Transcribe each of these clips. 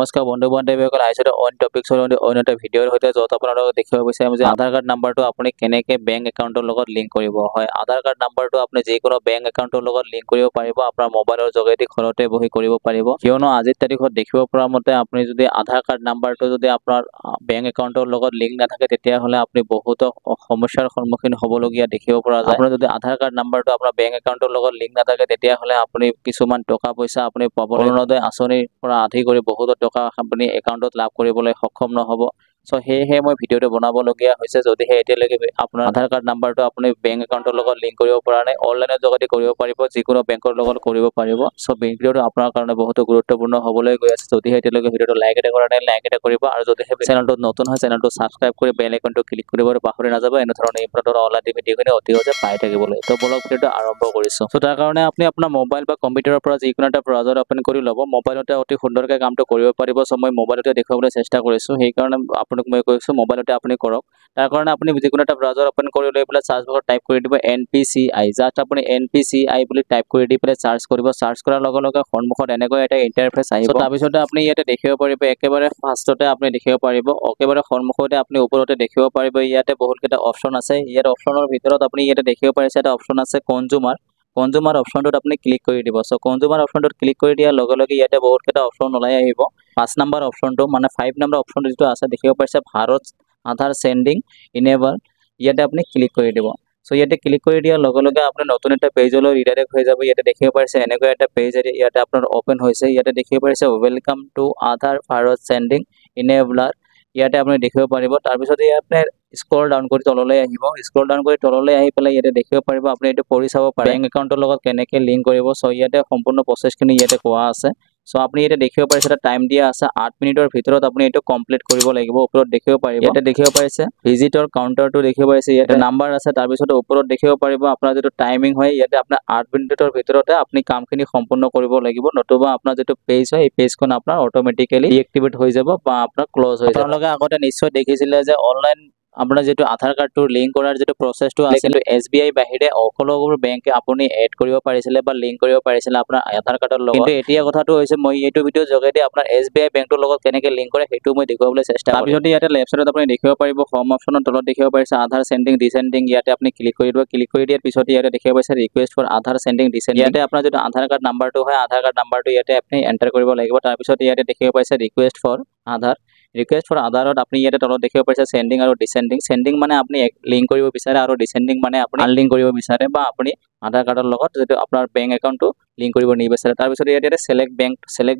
নমস্কাৰ বন্ধু বান্ধৱীসকল, আহিছোঁ অইন টপিকছৰ অইন এটা ভিডিঅ'ৰ সৈতে, য'ত আপোনালোকক দেখিব বিচাৰিম যে আধাৰ কাৰ্ড নাম্বাৰটো আপুনি কেনেকৈ বেংক একাউণ্টৰ লগত লিংক কৰিব। হয়, আধাৰ কাৰ্ড নাম্বাৰটো আপুনি যিকোনো বেংক একাউণ্টৰ লগত লিংক কৰিব পাৰিব, আপোনাৰ মোবাইলৰ যোগেদি ঘৰতে বহি কৰিব পাৰিব। কিয়নো আজিৰ তাৰিখত দেখিব পৰা মতে আপুনি যদি আধাৰ কাৰ্ড নাম্বাৰটো যদি আপোনাৰ বেংক একাউণ্টৰ লগত লিংক নাথাকে, তেতিয়াহ'লে আপুনি বহুতো সমস্যাৰ সন্মুখীন হ'বলগীয়া দেখিব পৰা যায়। আপোনাৰ যদি আধাৰ কাৰ্ড নাম্বাৰটো আপোনাৰ বেংক একাউণ্টৰ লগত লিংক নাথাকে, তেতিয়াহ'লে আপুনি কিছুমান টকা পইচা আপুনি পাবলৈ অৰুণোদয় আঁচনিৰ পৰা আদি কৰি বহুতো টকা আপুনি একাউণ্টত লাভ কৰিবলৈ সক্ষম নহ'ব। চ' সেয়েহে মই ভিডিঅ'টো বনাবলগীয়া হৈছে। যদিহে এতিয়ালৈকে আপোনাৰ আধাৰ কাৰ্ড নাম্বাৰটো আপুনি বেংক একাউণ্টৰ লগত লিংক কৰিব পৰা নাই, অনলাইনৰ যোগেদি কৰিব পাৰিব, যিকোনো বেংকৰ লগত কৰিব পাৰিব। চ' ভিডিঅ'টো আপোনাৰ কাৰণে বহুতো গুৰুত্বপূৰ্ণ হ'বলৈ গৈ আছে। যদিহে এতিয়ালৈকে ভিডিঅ'টো লাইক এটা কৰা নাই, লাইক এটা কৰিব, আৰু যদিহে চেনেলটোত নতুন হয়, চেনেলটো ছাবস্ক্ৰাইব কৰি বেল আইকনটো ক্লিক কৰিবলৈ পাহৰি নাযাব, এনেধৰণৰ ইম্পৰ্টেণ্ট অনলাইন ভিডিঅ'খিনি অতি সহজে পাই থাকিবলৈ। তো বলক ভিডিঅ'টো আৰম্ভ কৰিছোঁ। চ' তাৰ কাৰণে আপুনি আপোনাৰ মোবাইল বা কম্পিউটাৰৰ পৰা যিকোনো এটা ব্ৰাউজাৰ অপেন কৰি ল'ব। মোবাইলতে অতি সুন্দৰকৈ কামটো কৰিব পাৰিব। চ' মই মোবাইলতে দেখুৱাবলৈ চেষ্টা কৰিছোঁ, সেইকাৰণে আপোনাক মই কৈছোঁ মোবাইলতে আপুনি কৰক। তাৰ কাৰণে আপুনি যিকোনো এটা ব্ৰাউজাৰ অপেন কৰি লৈ পেলাই চাৰ্চ বক্সত টাইপ কৰি দিব NPCI। জাষ্ট আপুনি NPCI বুলি টাইপ কৰি দি পেলাই চাৰ্চ কৰিব। চাৰ্চ কৰাৰ লগে লগে সন্মুখত এনেকৈ এটা ইণ্টাৰফেচ আহিব। তাৰপিছতে আপুনি ইয়াতে দেখিব পাৰিব, একেবাৰে ফাৰ্ষ্টতে আপুনি দেখিব পাৰিব, একেবাৰে সন্মুখতে আপুনি ওপৰতে দেখিব পাৰিব, ইয়াতে বহুতকেইটা অপশ্যন আছে। ইয়াত অপশ্যনৰ ভিতৰত আপুনি ইয়াতে দেখিব পাৰিছে এটা অপশ্যন আছে কনজুমাৰ অপশ্যনটোত আপুনি ক্লিক কৰি দিব। চ' কনজুমাৰ অপশ্যনটোত ক্লিক কৰি দিয়াৰ লগে লগে ইয়াতে বহুতকেইটা অপশ্যন ওলাই আহিব। 5 নম্বৰ অপশ্যনটো মানে 5 নম্বৰ অপশ্যনটো যিটো আছে দেখিব পাৰিছে, ভাৰত আধাৰ চেণ্ডিং ইনেবল, ইয়াতে আপুনি ক্লিক কৰি দিব। চ' ইয়াতে ক্লিক কৰি দিয়াৰ লগে লগে আপুনি নতুন এটা পেজলৈ ৰিডাইৰেক্ট হৈ যাব। ইয়াতে দেখিব পাৰিছে এনেকুৱা এটা পেজ ইয়াতে আপোনাৰ অপেন হৈছে। ইয়াতে দেখিব পাৰিছে welcome to Aadhaar Bharat seeding enabler, ইয়াতে আপুনি দেখিব পাৰিব। তাৰপিছত ইয়াতে স্ক্ৰল ডাউন কৰি তললৈ আহিব। স্ক্ৰল ডাউন কৰি তললৈ আহি পেলাই ইয়াতে দেখিব পাৰিব, আপুনি এইটো পঢ়ি চাব পাৰে বেংক একাউণ্টৰ লগত কেনেকৈ লিংক কৰিব। চ' ইয়াতে সম্পূৰ্ণ প্ৰচেছখিনি ইয়াতে কোৱা আছে। চ' আপুনি ইয়াতে দেখিব পাৰিছে এটা টাইম দিয়া আছে, 8 মিনিটৰ ভিতৰত আপুনি এইটো কমপ্লিট কৰিব লাগিব। ওপৰত দেখিব পাৰিব, ইয়াতে দেখিব পাৰিছে ভিজিটৰ কাউণ্টাৰটো দেখিব পাৰিছে, ইয়াতে নাম্বাৰ আছে। তাৰপিছত ওপৰত দেখিব পাৰিব আপোনাৰ যিটো টাইমিং হয়, ইয়াতে আপোনাৰ 8 মিনিটৰ ভিতৰতে আপুনি কামখিনি সম্পূৰ্ণ কৰিব লাগিব, নতুবা আপোনাৰ যিটো পেজ হয়, এই পেজখন আপোনাৰ অট'মেটিকেলি ডিএক্টিভেট হৈ যাব বা আপোনাৰ ক্লজ হৈ যাব। আপোনালোকে আগতে নিশ্চয় দেখিছিলে যে অনলাইন আপোনাৰ যিটো আধাৰ কাৰ্ডটো লিংক কৰাৰ যিটো প্ৰচেছটো আছে, কিন্তু SBI বাহিৰে সকলোবোৰ বেংকে আপুনি এড কৰিব পাৰিছিলে বা লিংক কৰিব পাৰিছিলে আপোনাৰ আধাৰ কাৰ্ডৰ লগত। কিন্তু এতিয়া কথাটো হৈছে, মই এইটো ভিডিঅ'ৰ যোগেদি আপোনাৰ SBI বেংকটোৰ লগত কেনেকৈ লিংক কৰে সেইটো মই দেখুৱাবলৈ চেষ্টা কৰিম। তাৰপিছত ইয়াতে লেফ্ট চাইডত আপুনি দেখিব পাৰিব হোম অপশ্যনৰ তলত দেখিব পাৰিছে আধাৰ চেণ্ডিং ডিচেণ্ডিং, ইয়াতে আপুনি ক্লিক কৰি দিব। ক্লিক কৰি দিয়াৰ পিছত ইয়াতে দেখিব পাৰিছে request for Aadhaar sending descending, ইয়াতে আপোনাৰ যিটো আধাৰ কাৰ্ড নাম্বাৰটো হয়, আধাৰ কাৰ্ড নাম্বাৰটো ইয়াতে আপুনি এণ্টাৰ কৰিব লাগিব। তাৰপিছত ইয়াতে দেখিব পাৰিছে ৰিকুৱেষ্ট ফৰ আধাৰত আপুনি ইয়াতে তলত দেখিব পাৰিছে চেণ্ডিং আৰু ডিচেণ্ডিং। চেণ্ডিং মানে আপুনি লিংক কৰিব বিচাৰে, আৰু ডিচেণ্ডিং মানে আপুনি আনলিংক কৰিব বিচাৰে, বা আপুনি আধাৰ কাৰ্ডৰ লগত যিটো আপোনাৰ বেংক একাউণ্টটো লিংক কৰিব নিবিচাৰে। তাৰপিছত ইয়াতে চেলেক্ট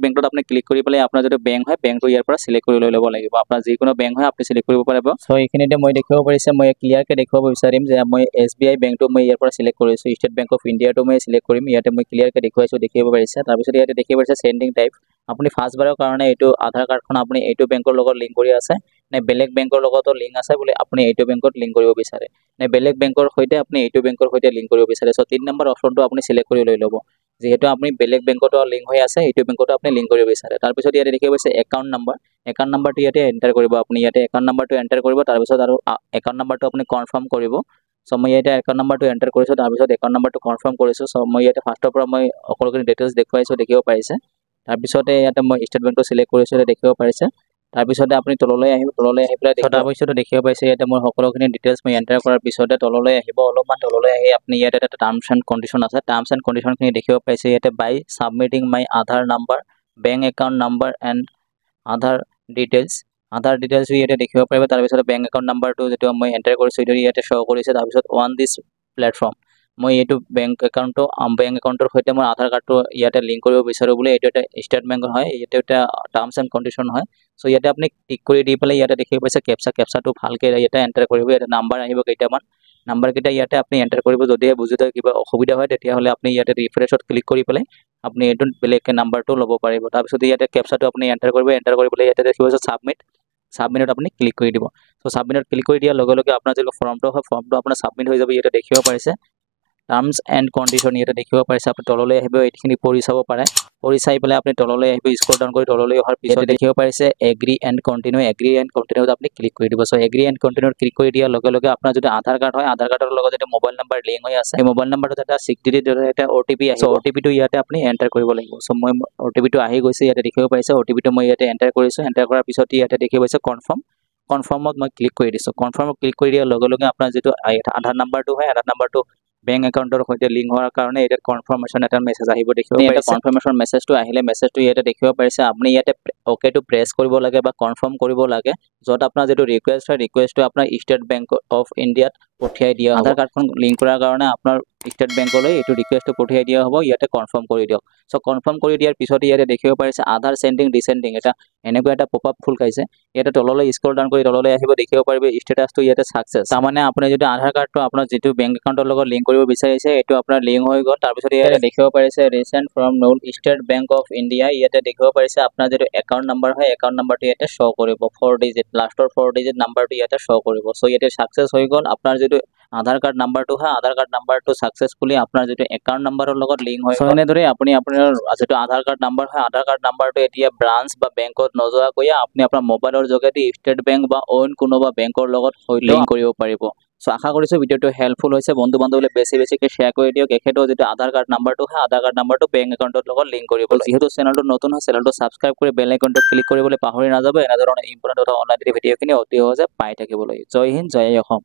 বেংকটোত আপুনি ক্লিক কৰি পেলাই আপোনাৰ যিটো বেংক হয়, বেংকটো ইয়াৰ পৰা চিলেক্ট কৰি লৈ ল'ব লাগিব। আপোনাৰ যিকোনো বেংক হয় আপুনি চিলেক্ট কৰিব পাৰিব। চ' এইখিনিতে মই দেখিব পাৰিছে, মই ক্লিয়াৰকৈ দেখুৱাব বিচাৰিম যে মই SBI বেংকটো মই ইয়াৰ পৰা চিলেক্ট কৰিছোঁ, ষ্টেট বেংক অফ ইণ্ডিয়াটো মই চিলেক্ট কৰিম। ইয়াতে মই ক্লিয়াৰকৈ দেখুৱাইছোঁ, দেখিব পাৰিছে। তাৰপিছত ইয়াতে দেখিব পাৰিছে চেণ্ডিং টাইপ, আপুনি ফাৰ্ষ্টবাৰৰ কাৰণে এইটো আধাৰ কাৰ্ডখন আপুনি এইটো বেংকৰ লগত লিংক কৰি আছে নে বেলেগ বেংকৰ লগতো লিংক আছে বুলি আপুনি এইটো বেংকত লিংক কৰিব বিচাৰে, নে বেলেগ বেংকৰ সৈতে আপুনি এইটো বেংকৰ সৈতে লিংক কৰিব বিচাৰে। চ' 3 নম্বৰ অপশ্যনটো আপুনি চিলেক্ট কৰি লৈ ল'ব, যিহেতু আপুনি বেলেগ বেংকতো লিংক হৈ আছে, এইটো বেংকতো আপুনি লিংক কৰিব বিচাৰে। তাৰপিছত ইয়াতে দেখিব পাৰিছে একাউণ্ট নাম্বাৰটো ইয়াতে এণ্টাৰ কৰিব। আপুনি ইয়াতে একাউণ্ট নাম্বাৰটো এণ্টাৰ কৰিব, তাৰপিছত আৰু একাউণ্ট নাম্বাৰটো আপুনি কনফাৰ্ম কৰিব। চ' মই ইয়াতে একাউণ্ট নাম্বাৰটো এণ্টাৰ কৰিছোঁ, তাৰপিছত একাউণ্ট নাম্বাৰটো কনফাৰ্ম কৰিছোঁ। চ' মই ইয়াতে ফাৰ্ষ্টৰ পৰা মই সকলোখিনি ডিটেইলছ দেখুৱাইছোঁ, দেখিব পাৰিছে। তাৰপিছতে ইয়াতে মই ষ্টেট বেংকটো চিলেক্ট কৰিছোঁ, ইয়াতে দেখিব পাৰিছে। তাৰপিছতে আপুনি তললৈ আহিব, তললৈ আহি পেলাই তাৰপিছতে দেখিব পাৰিছে ইয়াতে মই সকলোখিনি ডিটেইলছ মই এণ্টাৰ কৰাৰ পিছতে তললৈ আহিব। অলপমান তললৈ আহি আপুনি ইয়াতে এটা টাৰ্মছ এণ্ড কণ্ডিশ্যন আছে, টাৰ্মছ এণ্ড কণ্ডিশ্যনখিনি দেখিব পাৰিছে ইয়াতে by submitting my Aadhaar number, bank account number and Aadhaar details ইয়াতে দেখিব পাৰিব। তাৰপিছত বেংক একাউণ্ট নাম্বাৰটো যিটো মই এণ্টাৰ কৰিছোঁ এইটো ইয়াতে শ্ব' কৰিছে। তাৰপিছত অন দিছ প্লেটফৰ্ম, মই এইটো বেংক একাউণ্টৰ সৈতে মই আধাৰ কাৰ্ডটো ইয়াতে লিংক কৰিব বিচাৰোঁ বুলি, এইটো এটা ষ্টেট বেংক হয়, এইটো এটা টাৰ্মছ এণ্ড কণ্ডিশ্যন হয়। চ' ইয়াতে আপুনি টিক কৰি দি পেলাই ইয়াতে দেখিব পাইছে কেপচাটো ভালকৈ ইয়াতে এণ্টাৰ কৰিব। ইয়াতে নাম্বাৰ আহিব কেইটামান, নাম্বাৰকেইটা ইয়াতে আপুনি এণ্টাৰ কৰিব। যদিহে বুজোতে কিবা অসুবিধা হয়, তেতিয়াহ'লে আপুনি ইয়াতে ৰিফ্ৰেছত ক্লিক কৰি পেলাই আপুনি এইটো বেলেগকৈ নাম্বাৰটো ল'ব পাৰিব। তাৰপিছত ইয়াতে কেপচাটো আপুনি এণ্টাৰ কৰিব, এণ্টাৰ কৰি পেলাই ইয়াতে দেখিব পাইছে ছাবমিটত আপুনি ক্লিক কৰি দিব। চ' ছাবমিটত ক্লিক কৰি দিয়াৰ লগে লগে আপোনাৰ যিটো ফৰ্মটো হয়, ফৰ্মটো আপোনাৰ ছাবমিট হৈ যাব, ইয়াতে দেখিব পাৰিছে। টাৰ্মছ এণ্ড কণ্ডিশ্যন ইয়াতে দেখিব পাৰিছে আপুনি তললৈ আহিব এইখিনি পঢ়ি চাব পাৰে পঢ়ি চাই পেলাই আপুনি তললৈ আহিব স্ক্ৰল ডাউন কৰি তললৈ অহাৰ পিছত দেখিব পাৰিছে এগ্ৰি এণ্ড কণ্টিনিউত আপুনি ক্লিক কৰি দিব চ' এগ্ৰি এণ্ড কণ্টিনিউত ক্লিক কৰি দিয়াৰ লগে লগে আপোনাৰ যদি আধাৰ কাৰ্ড হয় আধাৰ কাৰ্ডৰ লগত যদি মোবাইল নাম্বাৰ লিংক হৈ আছে এই মোবাইল নাম্বাৰটোত এটা 6 ডিজিট এটা OTP আহিব OTPটো ইয়াতে আপুনি এণ্টাৰ কৰিব লাগিব চ' মই OTPটো আহি গৈছে ইয়াতে দেখিব পাৰিছে OTPটো মই ইয়াতে এণ্টাৰ কৰিছোঁ এণ্টাৰ কৰাৰ পিছত ইয়াতে দেখিব পাৰিছে কনফাৰ্মত মই ক্লিক কৰি দিছোঁ কনফাৰ্মত ক্লিক কৰি দিয়াৰ লগে লগে আপোনাৰ যিটো আধাৰ নাম্বাৰটো হয় আধাৰ নাম্বাৰটো বেংক একাউণ্টৰ সৈতে লিংক হোৱাৰ কাৰণে ইয়াতে কনফাৰ্মেশ্যন এটা মেছেজ আহিব দেখিব পাৰিছে কনফাৰ্মেশ্যন মেছেজটো আহিলে মেছেজটো ইয়াতে দেখিব পাৰিছে আপুনি ইয়াতে অ'কেটো প্ৰেছ কৰিব লাগে বা কনফাৰ্ম কৰিব লাগে য'ত আপোনাৰ যিটো ৰিকুৱেষ্ট হয় ৰিকুৱেষ্টটো আপোনাৰ ষ্টেট বেংক অফ ইণ্ডিয়াত পঠিয়াই দিয়া আধাৰ কাৰ্ডখন লিংক কৰাৰ কাৰণে আপোনাৰ ষ্টেট বেংকলৈ এইটো ৰিকুৱেষ্টটো পঠিয়াই দিয়া হ'ব ইয়াতে কনফাৰ্ম কৰি দিয়ক চ' কনফাৰ্ম কৰি দিয়াৰ পিছতে ইয়াতে দেখিব পাৰিছে আধাৰ চেণ্ডিং ডিচেণ্ডিং এটা এনেকুৱা এটা পপআপ ফুল খাইছে ইয়াতে তললৈ স্ক্ৰল ডাউন কৰি তললৈ আহিব দেখিব পাৰিব ষ্টেটাছটো ইয়াতে ছাকচেছ তাৰমানে আপুনি যদি আধাৰ কাৰ্ডটো আপোনাৰ যিটো বেংক একাউণ্টৰ লগত লিংক কৰিব বিচাৰিছে এইটো আপোনাৰ লিংক হৈ গ'ল তাৰপিছত ইয়াতে দেখিব পাৰিছে ৰিচেণ্ট ফ্ৰম নল ষ্টেট বেংক অফ ইণ্ডিয়া ইয়াতে দেখিব পাৰিছে আপোনাৰ যিটো একাউণ্ট নাম্বাৰ হয় একাউণ্ট নাম্বাৰটো ইয়াতে শ্ব' কৰিব 4 ডিজিট লাষ্টৰ 4 ডিজিট নাম্বাৰটো ইয়াতে শ্ব' কৰিব চ' ইয়াতে ছাকচেছ হৈ গ'ল আপোনাৰ যিটো আধাৰ কাৰ্ড নাম্বাৰটো হয় আধাৰ কাৰ্ড নাম্বাৰটো ছাকচেছফুলি আপোনাৰ যিটো একাউণ্ট নাম্বাৰৰ লগত লিংক হৈ এনেদৰে আপুনি আপোনাৰ যিটো আধাৰ কাৰ্ড নাম্বাৰ হয় আধাৰ কাৰ্ড নাম্বাৰটো এতিয়া ব্ৰাঞ্চ বা বেংকত নোযোৱাকৈ আপুনি আপোনাৰ মোবাইলৰ যোগেদি ষ্টেট বেংক বা অইন কোনোবা বেংকৰ লগত লিংক কৰিব পাৰিব চ' আশা কৰিছোঁ ভিডিঅ'টো হেল্পফুল হৈছে বন্ধু বান্ধৱীলৈ বেছিকৈ শ্বেয়াৰ কৰি দিয়ক এখেতৰ যিটো আধাৰ কাৰ্ড নাম্বাৰটো হয় আধাৰ কাৰ্ড নাম্বাৰটো বেংক একাউণ্টৰ লগত লিংক কৰিবলৈ যিহেতু চেনেলটো নতুন হয় চেনেলটো ছাবস্ক্ৰাইব কৰি বেল আইকনটো ক্লিক কৰিবলৈ পাহৰি নাযাব এনেধৰণৰ ইম্পৰ্টেণ্ট অনলাইন ভিডিঅ'খিনি অতি সহজে পাই থাকিবলৈ জয় হিন্দ জয় অসম